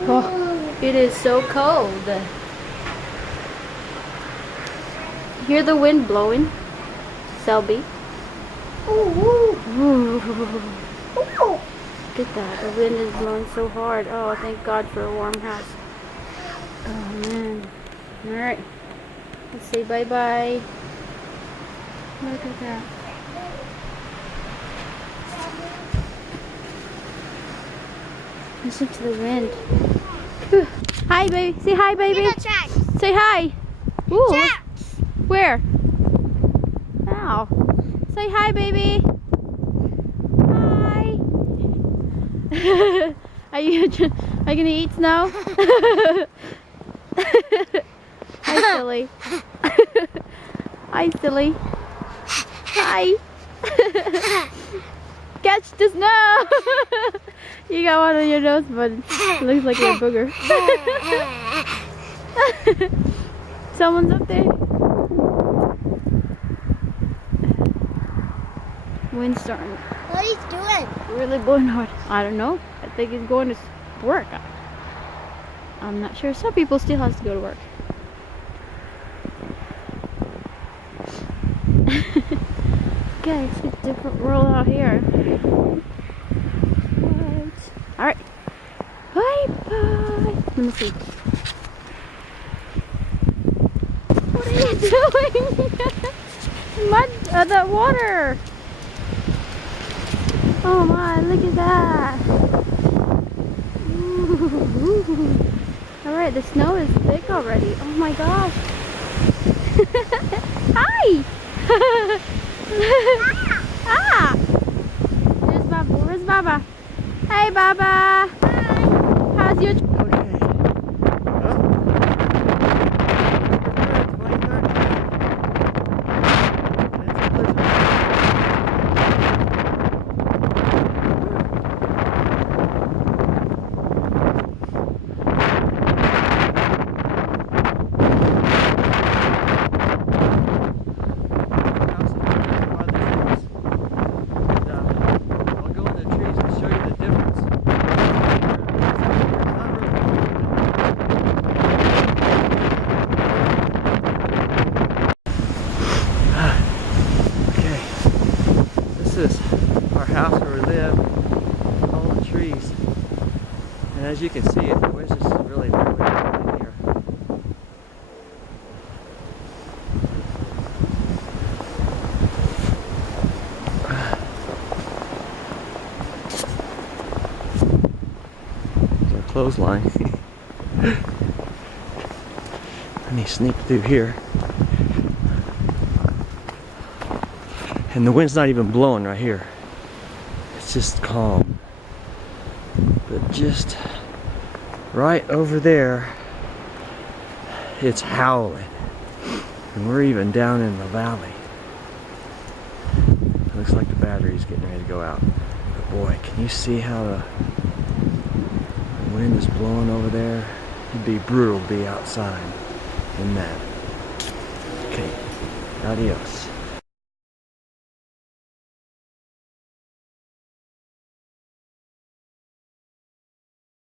Oh, it is so cold. Hear the wind blowing, Selby. Ooh. Look at that. The wind is blowing so hard. Oh, thank God for a warm house. Oh, man. Alright. Let's say bye-bye. Look at that. Listen to the wind. Whew. Hi, baby. Say hi, baby. Say hi. Ooh. Where? Ow. Say hi, baby. Hi. Are you gonna eat snow? Hi, silly. Hi, silly. Hi. Catch the snow. You got one on your nose, but it looks like a booger. Someone's up there. Windstorm. What he's doing? Really blowing hard. I don't know. I think he's going to work. I'm not sure. Some people still have to go to work. Okay, it's a different world out here. Alright. Bye bye. Let me see. What are you doing? Mud, the water. Oh my, look at that. Alright, the snow is thick already. Oh my gosh. Hi! Ah! There's Baba. Where's Baba? Hey Baba! Hi! How's your... house where we live, all the trees, and as you can see, it was just really cold in here. There's our clothesline. Let me sneak through here. And the wind's not even blowing right here. It's just calm. But just right over there, it's howling. And we're even down in the valley. It looks like the battery's getting ready to go out. But boy, can you see how the wind is blowing over there? It'd be brutal to be outside in that. Okay, adios.